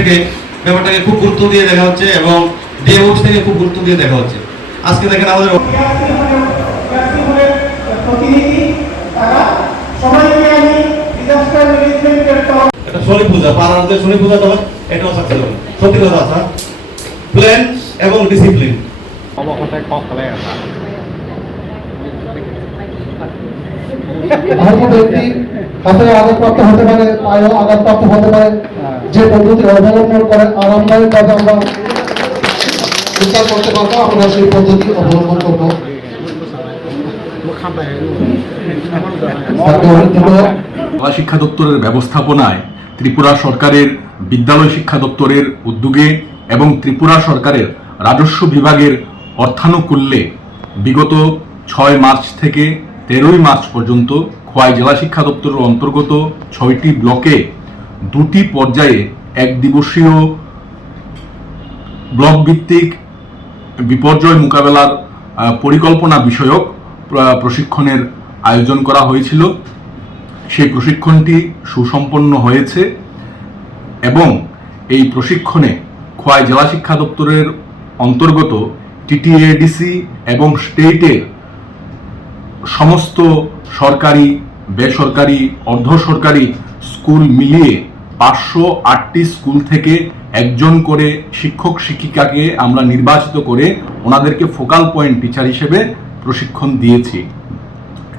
থেকে ব্যাপারটাকে খুব গুরুত্ব দিয়ে দেখা হচ্ছে এবং ডে ওয়ার্কস থেকে খুব গুরুত্ব দিয়ে দেখা হচ্ছে। আজকে দেখেন আমাদের হ্যাঁ? আঘাতপ্রাপ্ত হতে পারে, পায়েও আঘাতপ্রাপ্ত হতে পারে। যে পদ্ধতি অবলম্বন করে আরামদায়ক ভাবে আমরা বিচার করতে পারব আমরা সেই পদ্ধতি অবলম্বন করব। কলা শিক্ষা দপ্তরের ব্যবস্থাপনায় ত্রিপুরা সরকারের বিদ্যালয় শিক্ষা দপ্তরের উদ্যোগে এবং ত্রিপুরা সরকারের রাজস্ব বিভাগের অর্থানুকূল্যে বিগত ছয় মার্চ থেকে তেরোই মার্চ পর্যন্ত খোয়াই জেলা শিক্ষা দপ্তরের অন্তর্গত ছয়টি ব্লকে দুটি পর্যায়ে এক দিবসীয় ব্লক ভিত্তিক বিপর্যয় মোকাবেলার পরিকল্পনা বিষয়ক প্রশিক্ষণের আয়োজন করা হয়েছিল। সেই প্রশিক্ষণটি সুসম্পন্ন হয়েছে এবং এই প্রশিক্ষণে খোয়াই জেলা শিক্ষা দপ্তরের অন্তর্গত টিটিএডিসি এবং স্টেটের সমস্ত সরকারি, বেসরকারি, অর্ধ সরকারি স্কুল মিলিয়ে পাঁচশো আটটি স্কুল থেকে একজন করে শিক্ষক শিক্ষিকাকে আমরা নির্বাচিত করে ওনাদেরকে ফোকাল পয়েন্ট টিচার হিসেবে প্রশিক্ষণ দিয়েছি।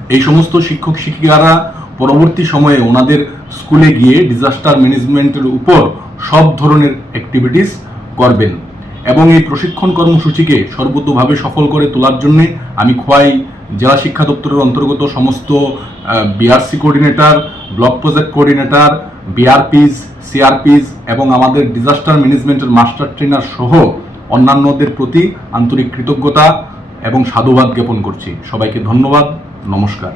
এই সমস্ত শিক্ষক শিক্ষিকারা পরবর্তী সময়ে ওনাদের স্কুলে গিয়ে ডিজাস্টার ম্যানেজমেন্টের উপর সব ধরনের অ্যাক্টিভিটিস করবেন এবং এই প্রশিক্ষণ কর্মসূচিকে সর্বতোভাবে সফল করে তোলার জন্যে আমি খোয়াই জেলা শিক্ষা দপ্তরের অন্তর্গত সমস্ত BRC coordinator block project coordinator BRPs CRPs এবং আমাদের ডিজাস্টার ম্যানেজমেন্টের মাস্টার ট্রেনার সহ অন্যান্যদের প্রতি আন্তরিক কৃতজ্ঞতা এবং সাধুবাদ জ্ঞাপন করছি সবাইকে ধন্যবাদ নমস্কার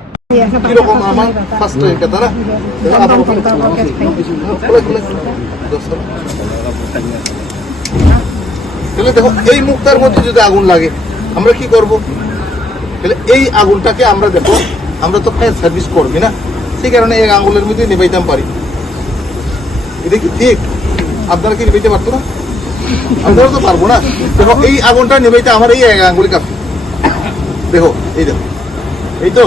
দেখো এই মুক্তার মধ্যে যদি আগুন লাগে আমরা কি করব তাহলে এই আগুনটাকে আমরা দেখো আমরা তো ফায়ার সার্ভিস করবি না? সেই কারণে এই আঙুলের মধ্যে নিবাইতাম পারি। এটা কি ঠিক আপনারা কি নিবাইতে পারতো না? আমরাও তো পারব না। দেখো এই আগুনটা নিবাইতে আমার এই এক আঙুলি কাঁপছে দেখো এই দেখো এই তো।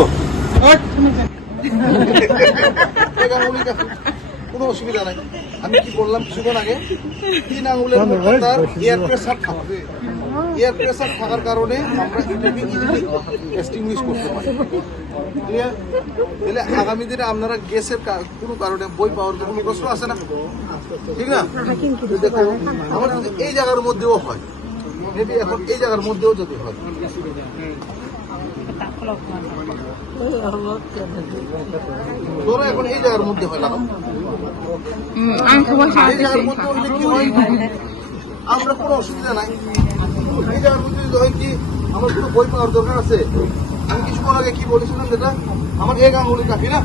কোনো অসুবিধা নাই। আমি কি করলাম কিছুক্ষণ আগে? তিন আঙুলের মধ্যে তার এয়ার প্রেসার থাকবে। এয়ার প্রেসার থাকার কারণে আমরা এটাকে ইজিলি এক্সটিংগুইশ করতে পারি। ক্লিয়ার তাহলে আগামী দিনে আপনারা গ্যাসের কোনো কারণে বই পাওয়ার তো কোনো প্রশ্ন আছে না। ঠিক না? দেখো আমার যদি এই জায়গার মধ্যেও হয় মেবি এখন এই জায়গার মধ্যেও যদি হয় ধরো এখন এই জায়গার মধ্যে লাগাও। এই জায়গার মধ্যে হইলে কি হয় আমরা কোনো অসুবিধা নাই। এই জায়গার মধ্যে যদি হয় কি আমার কোনো বই পাওয়ার দরকার আছে। আমি কিছুক্ষণ আগে কি বলেছিলাম যেটা? আমার এক আঙুলি কাফি না?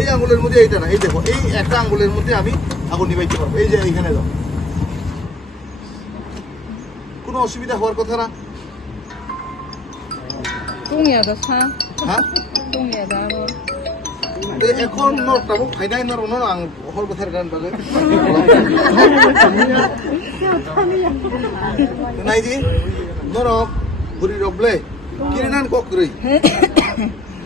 এই আঙুলের মধ্যে এইটা না। এই দেখো এই একটা আঙুলের মধ্যে আমি আগুন নিবাইতে পারব। এই যে এইখানে দাও কোনো অসুবিধা হওয়ার কথা না। টুঙিয়া তো সা হ্যাঁ টুঙিয়া দা এখন নোট তাবো ফাইনাই নর নর আং হল নাই নরক ঘুরি রবলে কিরিনান কক রই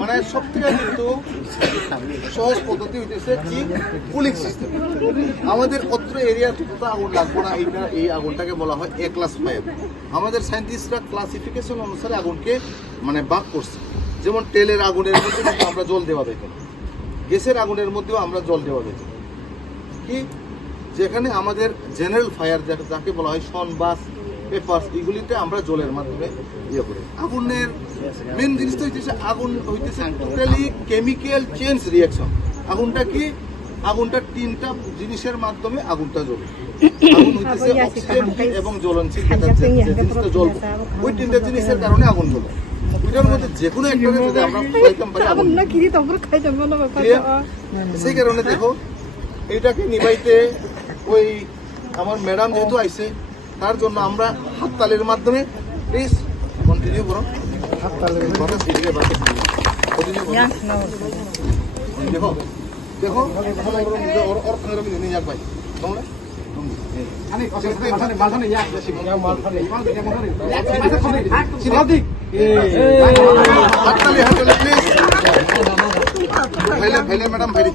মানে সব থেকে কিন্তু সহজ পদ্ধতি হইতেছে কি? কুলিং সিস্টেম আমাদের অত্র এরিয়া যত আগুন লাগবো না, এইটা এই আগুনটাকে বলা হয় এ ক্লাস ফায়ার আমাদের সায়েন্টিস্টরা ক্লাসিফিকেশন অনুসারে আগুনকে মানে বাক করছে। যেমন তেলের আগুনের মধ্যে আমরা জল দেওয়া যেত। গ্যাসের আগুনের মধ্যেও আমরা জল দেওয়া যেত কি? যেখানে আমাদের জেনারেল ফায়ার যাকে বলা হয় সন বাস পেপার্স এগুলিতে আমরা জলের মাধ্যমে ইয়ে করি। আগুনের মেন জিনিসটা হইতেছে আগুন হইতেছে টোটালি কেমিক্যাল চেঞ্জ রিয়াকশন আগুনটা কি? আগুনটা তিনটা জিনিসের মাধ্যমে আগুনটা জ্বলে। আগুন হইতেছে অক্সিজেনমুখী এবং জ্বলনশীল জিনিসটা জ্বলবে। ওই তিনটা জিনিসের কারণে আগুন জ্বলে। ওইটার মধ্যে যে কোনো একটা যদি আমরা সেই কারণে দেখো এটাকে নিবাইতে ওই আমার ম্যাডাম যেহেতু আইসে তার জন্য আমরা হাততালির মাধ্যমে প্লিজ কন্টিনিউ করো হাততালির দেখো দেখো ভাই হাততালি হাততালি প্লিজ ফেলে ফেলে ম্যাডাম ফেরি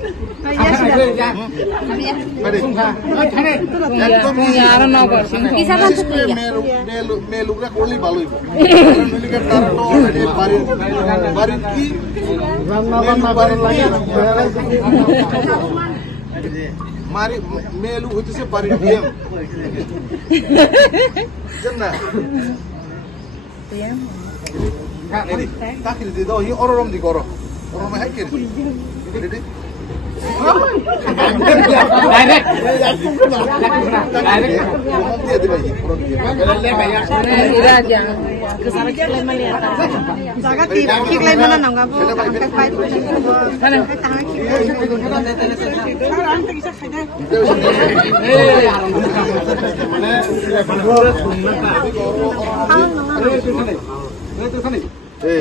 মেয়ে লোকরা করলেই ভালো হইব বাড়ির বাড়ির কি রান্না বান্না বাড়ির লাগে মারি মেলু হইতেছে বাড়ির বিএম না বিএম তাকিরে দাও ই অররম দি করো অররম হাই কে রেডি ডাইরেক্ট ডাইরেক্ট দিয়ে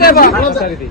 দিবা 일